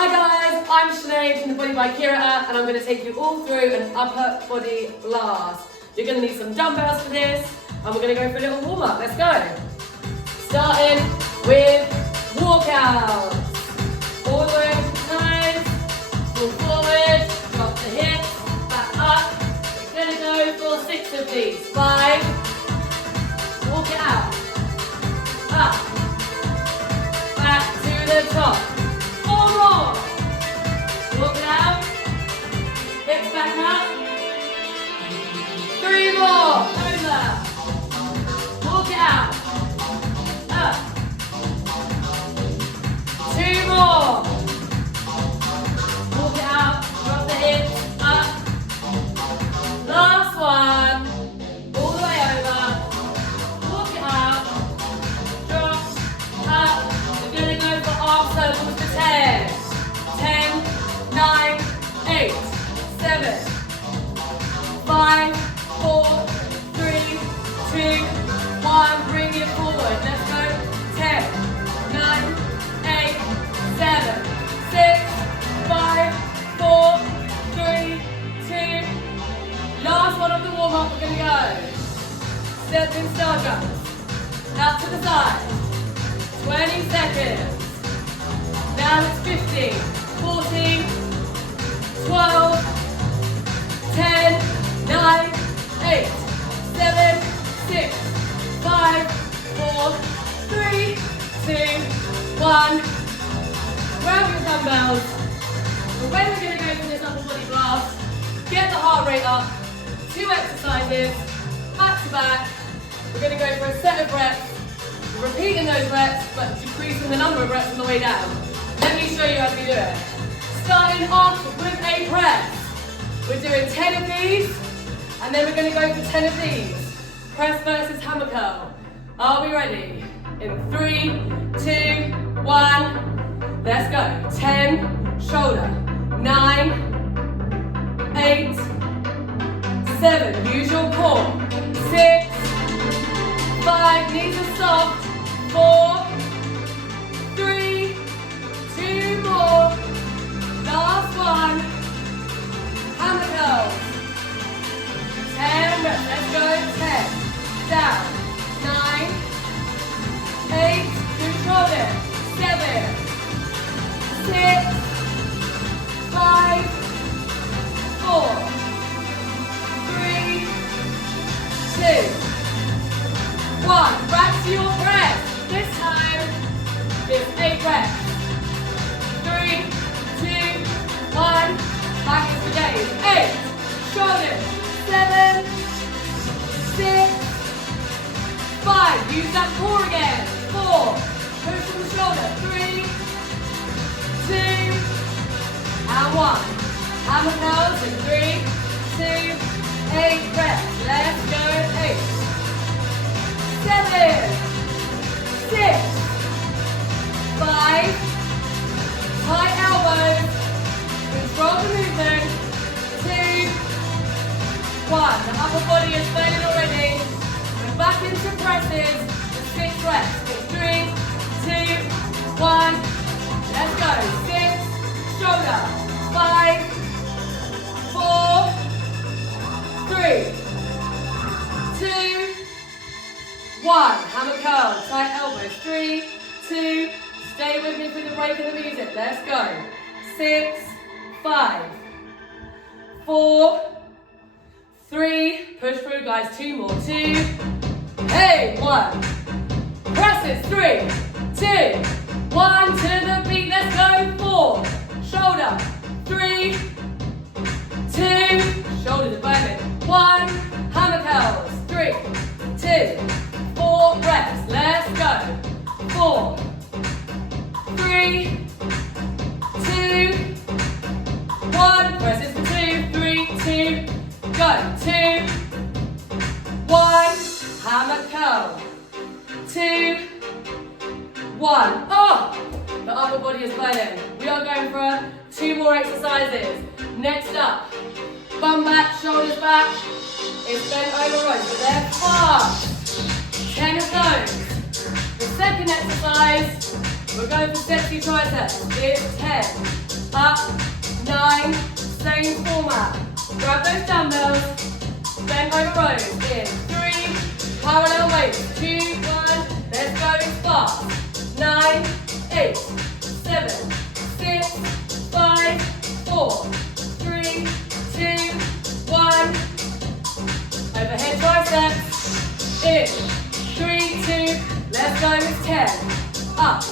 Hi guys, I'm Sinead from the Body by Ciara App, and I'm going to take you all through an upper body blast. You're going to need some dumbbells for this, and we're going to go for a little warm up. Let's go. Starting with walkouts. All the way to the toes, pull forward, drop the hips, back up. We're going to go for 6 of these. 5, walk it out, up, back to the top. 4 more. Walk it out. Hips back up. 3 more. Over. Walk it out. Up. 2 more. Walk it out. Drop the hips. Up. Last one. All the way over. Walk it out. Drop. Up. We're going to go for arm circles for 10. 10, 9, 8, 7, 5, 4, 3, 2, 1. Bring it forward. Let's go. 10, 9, 8, 7, 6, 5, 4, 3, 2. Last one of the warm up. We're going to go. Stepping star jumps. Out to the side. 20 seconds. Now it's 15, 14, 12, 10, 9, 8, 7, 6, 5, 4, 3, 2, 1. Grab your dumbbells. The way we're going to go for this upper body blast, get the heart rate up, 2 exercises, back to back. We're going to go for a set of reps. We're repeating those reps, but decreasing the number of reps on the way down. Let me show you how to do it. Starting off with a press. We're doing 10 of these, and then we're going to go for 10 of these. Press versus hammer curl. Are we ready? In 3, 2, 1. Let's go. 10, shoulder. 9, 8, 7. Use your core. 6, 5. Knees are soft. 4, 3, 2 more. Last one. Hammer curls. 10 reps. Let's go. 10. Down. 9. 8. Do shoulder. 7. 6. 5. 4. 3. 2. 1. Back to your press. This time it's 8 reps. 3, 2, 1. Back into the days. 8. Shoulders. 7, 6, 5. Use that core again. 4. Push from the shoulder. 3, 2, and 1. Hammer curls in 3, 2, 8 reps. Let's go. 8, 7, 6, 5. Tight elbows. Control the movement. 2, 1. The upper body is burning already. We're back into presses for 6 reps. 3, 2, 1. Let's go. 6. Shoulder. 5, 4, 3, 2, 1. Hammer curl. Tight elbows. 3, 2. Stay with me through the break of the music. Let's go. 6, 5, 4, 3. Push through, guys. 2 more. 2. Hey, 1. Presses. 3, 2, 1. To the beat. Let's go. 4. Shoulder. 3, 2. Shoulders are burning. 1. Hammer curls. 3, 2, 4 reps. Let's go. 4, 3, 2, 1. Presses for 2, 3, 2. Go. 2, 1. Hammer curl. 2, 1. Oh! The upper body is burning. We are going for 2 more exercises. Next up, bum back, shoulders back. It's bent over rows, but they're fast. 10 of those. The second exercise, we're going for sexy triceps. It's 10. up, 9, same format. Grab those dumbbells, bend over rows, in 3, parallel weights, 2, 1, let's go, it's fast. 9, 8, 7, 6, 5, 4, 3, 2, 1. Overhead triceps, in 3, 2, let's go, it's 10, up,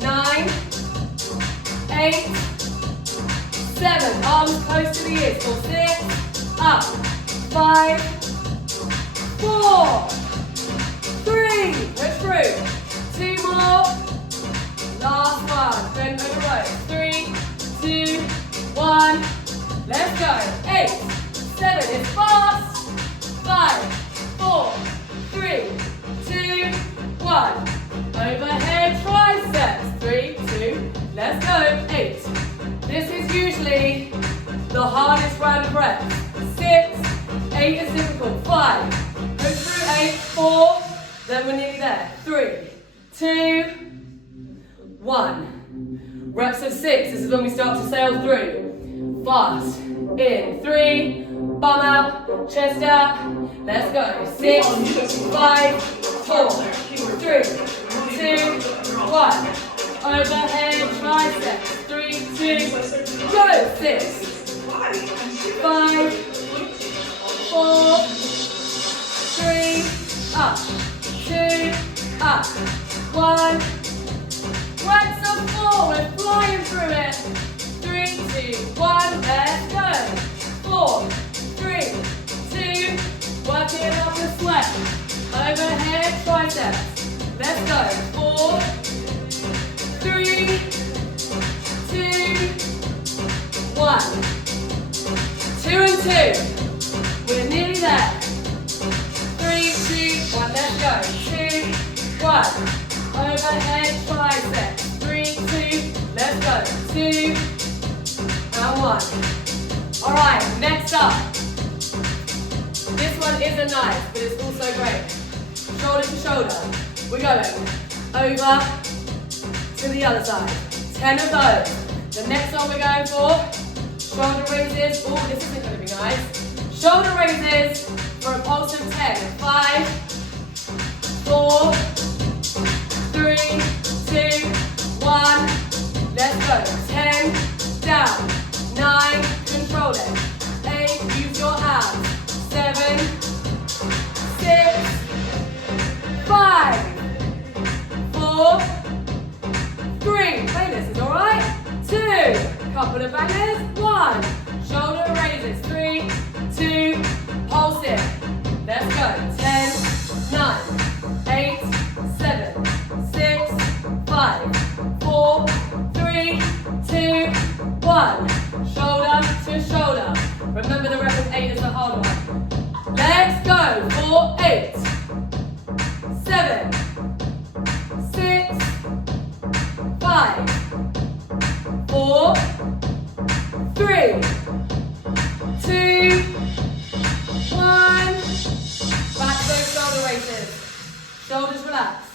9, 8, 7, arms close to the ears, for 6, up, 5, 4, 3, push through, 2 more, last one, bend over row, 3, 2, 1, let's go, 8, 7, it's fast, 5, 4, 3, 2, 1, overhead triceps, 3, 2, let's go, 8, this is usually the hardest round of reps, 6, 8 is difficult, 5, push through 8, 4, then we're nearly there, 3, 2, 1, reps of 6, this is when we start to sail through, fast, in, 3, bum out, chest out, let's go, 6, 5, 4, 3, 2, 1, overhead triceps, 3, 2, go, 6, 5, 4, 3, up, 2, up, 1, reps of 4, we're flying through it, 3, 2, 1, let's go, 4, 3, 2, working up the sweat, overhead triceps, let's go, 4, 3, 2, 1, 2 and 2, we're nearly there, 3, 2, 1, let's go, 2, 1, overhead triceps, 3, 2, let's go, 2, and 1. Alright, next up, this one isn't nice, but it's also great, shoulder to shoulder, we're going over to the other side, 10 of those, the next one we're going for, shoulder raises, oh this isn't going to be nice, shoulder raises for a pulse of 10, 5, 4, 3, 2, 1, let's go, 10, down, 9, control it, 8, use your abs, 7, 6, 5, 4, 3, play this is alright, 2, couple of bangers, 1, shoulder raises, 3, 2, pulse it, let's go, 10, 9, 8, 7, 6, 5, 4, 3, 2, 1, shoulder to shoulder, remember the rep of 8 is the hard one, let's go, for 8, 7, 6, 5, 4, 3, 2, 1, back to those shoulder raises, shoulders relaxed,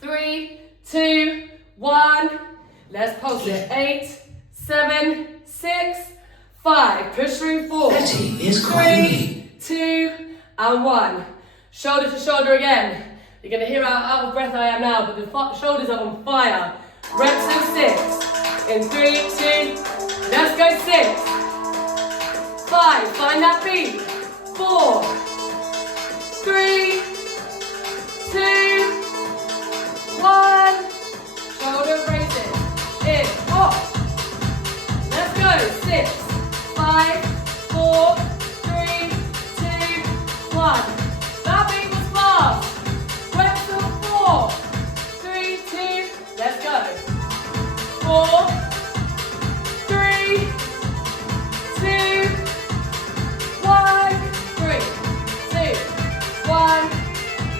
3, 2, 1, let's pulse it, 8, 7, 6, 5, push through, 4, 3, 2, and 1, shoulder to shoulder again, you're going to hear how out of breath I am now, but the shoulders are on fire, reps of 6, in 3, 2, let's go, 6, 5, find that beat, 4, 3, 2, 1, shoulder raises, in, off, let's go, 6, 5, 4, 3, 2, 1, that beat was fast, reps of 4, 3, 2, let's go, 4, 3, 2, 1, 3, 2, 1,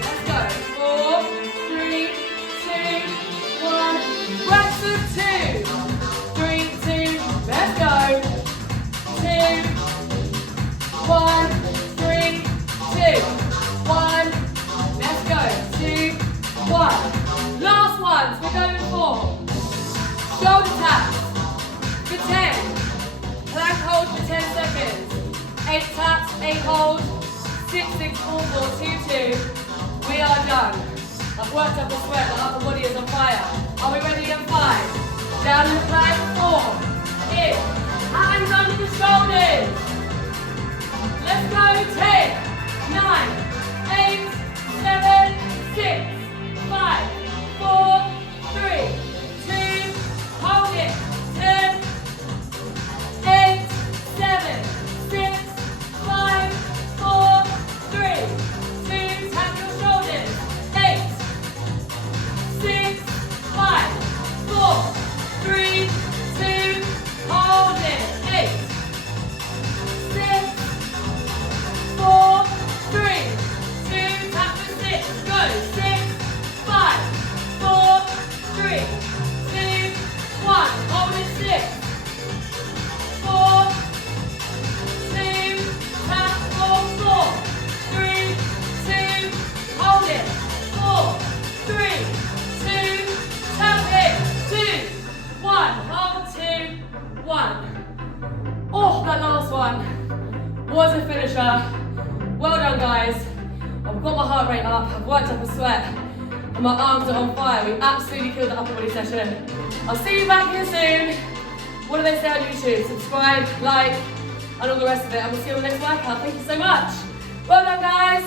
let's go, 4, 3, 2, 1, reps of 2, 3, 2, let's go, 2, 1, 3, 2, 1, let's go, 2, 1, last ones, we're going for shoulder taps, to 10. Plank hold for 10 seconds. 8 taps, 8 holds. 6, 6, 4, 4, 2, 2. We are done. I've worked up a sweat, my upper body is on fire. Are we ready in 5? Down in the plank, 4. In. Hands under the shoulders. Let's go. 10, 9, 8, 7, 6, 5, 4, 3, 2. Hold it. 10, 8, 7, 6, 5, 4, 3, 2. Tap your shoulders. 8, 6, 5, 4, 3, 2. Hold it. 8, 6, 4, 3, 2. Tap to 6. Go. 6, 5, 4, 3, 2, 1. Hold it. 6, 4, 2. Tap 4, 4, 3, 2. Hold it. 4, 3, 2. Tap it. 2, 1. Hold 2, 1. Oh, that last one was a finisher. Well done, guys. I've got my heart rate up, I've worked up a sweat, and my arms are on fire. We absolutely killed the upper body session. I'll see you back here soon. What do they say on YouTube? Subscribe, like, and all the rest of it. And we'll see you on the next workout. Thank you so much. Well done, guys.